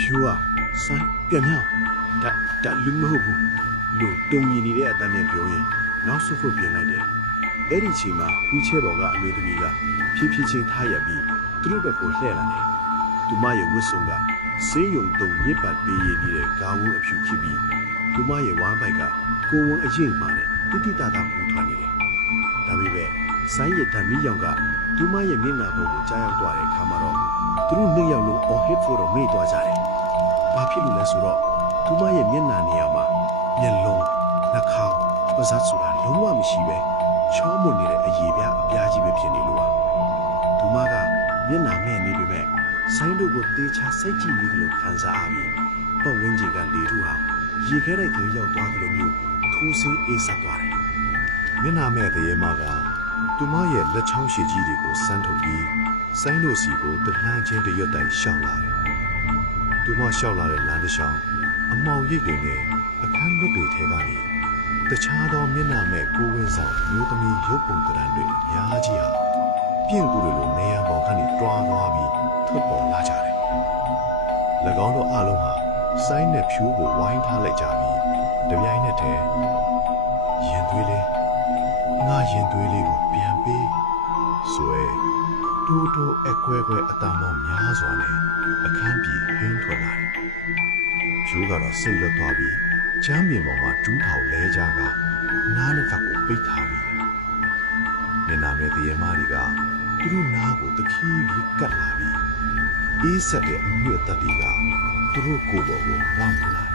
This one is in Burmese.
ဖြိုးอ่ะဆိုင်းပြန်မြောက်ဒါလူမဟုတ်ဘူးလူတုံရင်နေတဲ့အတန်းနဲ့ပြောရင်နောက်ဆုတ်ဖို့ပြင်လိုက်တယ်အဲ့ဒီချိန်မှာဝီချဲပေါ်ကအမေသမီးကဖြည်းဖြည်းချင်းထားရပြီးသူတို့ဘက်ကိုလှည့်လာတယ်သူမရဲ့ဝတ်စုံကဆေးရုံတုံညစ်ပတ်ပေးရနေတဲ့ဂါဝန်းအဖြူဖြစ်ပြီးသူမရဲ့ဝမ်းပိုက်ကကိုဝန်းအရင်မှနဲ့တိတိတသာပူထွက်နေတယ်ဒါပေမဲ့ဆိုင်းရဲ့ဓာမီရောင်ကသူမရဲ့မျက်နှာပေါ်ကိုကြားရောက်သွားတဲ့အခါမှာတော့သူတို့နှစ်ယောက်လုံး all hit for တော့မေ့သွားကြတယ်ဘာဖြစ်လို့လဲဆိုတော့သူမရဲ့မျက်နှာနေရာမှာမျက်လုံးနှာခေါင်းပါးစပ်ဆိုတာလုံးဝမရှိပဲချောမွန်နေတဲ့အရေပြားအပြားကြီးပဲဖြစ်နေလို့ပါသူမကမျက်နှာမဲ့နေပေမဲ့ဆိုင်းတို့ကိုတေချာစိတ်ကြည့်နေတယ်လို့ခံစားရပြီးပတ်ဝန်းကျင်ကလေထုဟာရေခဲတိုက်ကိုရောက်သွားတယ်လို့မျိုးထိုးစင်းအေးဆက်သွားတယ်မျက်နှာမဲ့တရေမကသူမရဲ့လက်ချောင်းရှည်ကြီးတွေကိုစမ်းထုတ်ပြီးဆိုင်းတို့စီကိုတလှမ်းချင်းတရွတ်တိုင်ရှောက်လာတယ်သူမရှောက်လာတဲ့လမ်းတစ်လျှောက်အမောင်ရိပ်တွေနဲ့အခန်းလွတ်တွေထဲကနေတခြားသောမျက်နှာမဲ့ကိုဝင်းဆောင်မျိုးသမီးရုပ်ပုံတံတွေအများကြီးဟာပြင့်ကူတွေလိုနေရာပေါ်ကနေတွားသွားပြီးထွက်ပေါ်လာကြတယ်၎င်းတို့အားလုံးဟာဆိုင်းနဲ့ဖြိုးကိုဝိုင်းထားလိုက်ကြပြီးတပြိုင်နက်တည်းရင်သွေးလေးငါရင်သွေးလေးကိုပြန်ပေးဆွဲတိုးတိုးအကွဲကွဲအတန်ပေါင်းများစွာနဲ့အခန်းပြေဟင်းထွက်လာတယ်ဖြိုးကတော့စိတ်လွတ်သွားပြီးချမ်းမြေပေါ်မှာဒူးထောင်လဲကြကနားနှစ်ဖက်ကိုပိတ်ထားပြီးမျက်နှာမဲ့တရေမတွေကသူတို့နားကိုတခီးပြီးကတ်လာပြီးအေးဆက်တဲ့အမြွတ်တက်တွေကသူတို့ကိုယ်ပေါ်ကိုဝမ်းလာ